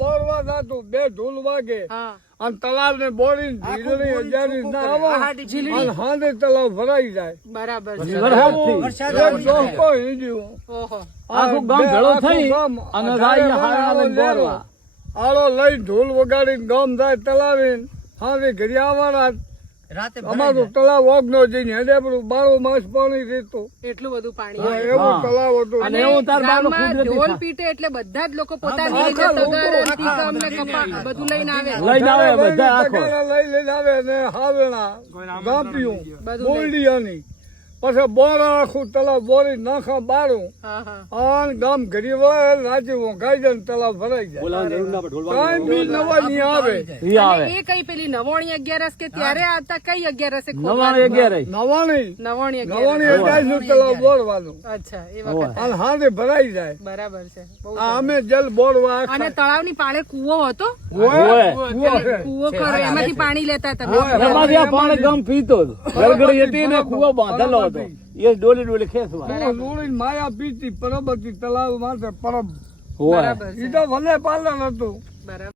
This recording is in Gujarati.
બોરવા જાતું, બે ઢોલ વાગે અને તલાવ ને બોરી હાથે તલાવ ભરાઈ જાય. બરાબર છે. આખું ગામ ભેળો થઈ અને આળો લઈ ઢોલ વગાડીને ગામ જાય તલાવીને હાથે ઘડી આવવાના. અમારું તલાવ ઓગનો જઈને હેડે બધું 12 માસ પાણી રહેતું. એટલું બધું પાણી એવું તલાવ હતું. અને ગામમાં ઢોલ પીટે એટલે બધા જ લોકો પોતાની રીતે તગર, ટીકમ ને કપા બધું લઈને આવે. લઈને આવે ને હાવેણા ગાંપિયું બોલડિયાની પછી બોર આખું તલાવ બોરી નાખા બારું અને ગામ ઘડી વળે રાજી વોંઘાઈ જાય તલાવ ભરાઈ જાય. કઈ બી નવા નહીં આવે. એ કઈ પેલી નવાણી 11 કે ત્યારે આવતા કઈ 11 નવાણી તલાવ બોરવાનું. અચ્છા એ વખત અને હાથે ભરાઈ જાય. બરાબર છે. અમે જલ બોરવા અને તળાવની પાળે કૂવો હતો. કૂવો કરો એમાંથી પાણી લેતા તમે. પાણી ગામ પીતો ગરગડી હતી ને કુવો બાંધેલો હતો. એ ડોલી ખેંચવા ડોલી માયા પીતી પરબતી તલાવ માથે પરબ. બરાબર છે. એ તો ભલે પાલન હતું. બરાબર.